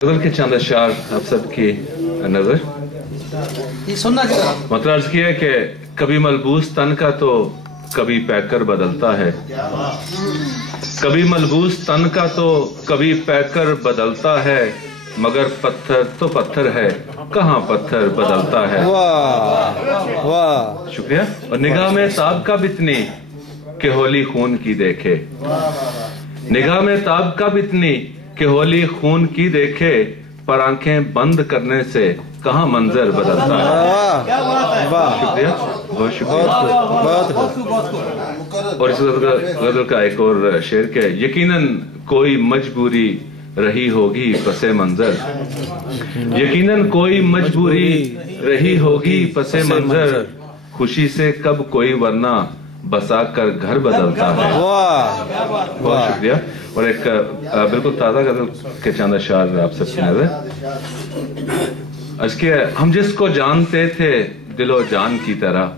गजल के चंद अशार आप सबकी नजर मतलब अर्ज किया है कि कभी मलबूस तन का तो कभी पैकर बदलता है, कभी मलबूस तन का तो कभी पैकर बदलता है, मगर पत्थर तो पत्थर है, कहाँ पत्थर बदलता है। वाह वाह शुक्रिया। और निगाह में ताब का बितनी कि होली खून की देखे, निगाह में ताब का बितनी कि होली खून की देखे, पर आंखें बंद करने से कहाँ मंजर बदलता है। वाह शुक्रिया, बहुत शुक्रिया। और इस गजल का एक और शेर के, यकीनन कोई मजबूरी रही होगी पसे मंजर, यकीनन कोई मजबूरी रही होगी पसे मंजर, खुशी से कब कोई वरना बसा कर घर बदलता है। बहुत शुक्रिया। और एक बिल्कुल ताजा गजल के चंद अशार आप सबकी नजर। इसके, हम जिसको जानते थे दिलो जान की तरह,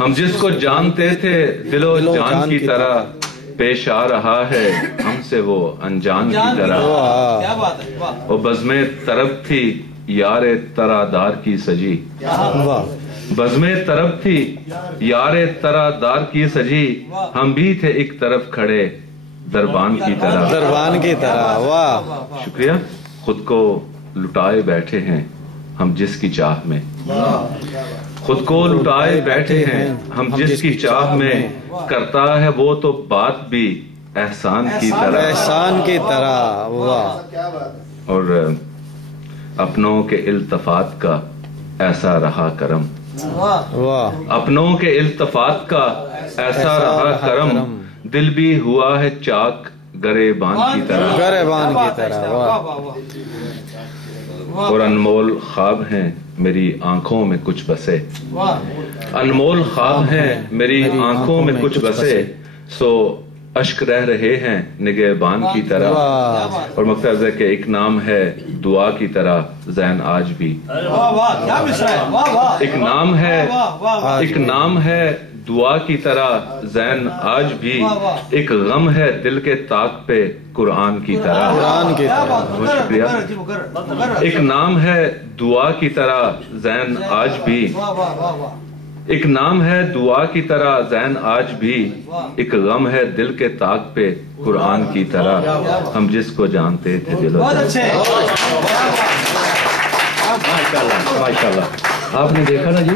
हम जिसको जानते थे दिलो जान की तरह, पेश आ रहा है हमसे वो अनजान की तरह। वो बज़्मे तरब थी यारे तरादार की सजी, बज़्मे तरब थी यारे तरादार की सजी, हम भी थे एक तरफ खड़े दरबान की तरह, दरबान की तरह। वाह शुक्रिया। खुद को लुटाए बैठे हैं हम जिसकी चाह में, खुद को लुटाए बैठे हैं हम जिसकी चाह में, करता है वो तो बात भी एहसान की तरह, एहसान की तरह। वाह। और अपनों के इल्तफात का ऐसा रहा करम, वाह। अपनों के इल्तफात का ऐसा रहा करम, दिल भी हुआ है चाक गरेबान की तरह, गरेबान की तरह। वाह। और अनमोल ख्वाब हैं मेरी आंखों में कुछ बसे, अनमोल ख्वाब हैं मेरी आंखों में कुछ बसे, सो अश्क रह रहे हैं निगहबान की तरह। और मकसद है कि एक नाम है दुआ की तरह ज़ैन आज भी, एक नाम है, एक नाम है दुआ की तरह ज़ैन आज भी, एक गम है दिल के ताक पे कुरान की तरह, कुरान की तरह। बहुत शुक्रिया। एक नाम है दुआ की तरह ज़ैन आज भी, एक नाम है दुआ की तरह ज़ैन आज भी, एक गम है दिल के ताक पे कुरान की तरह, हम जिसको जानते थे दिलो। माशाल्लाह माशाल्लाह। आपने देखा ना जी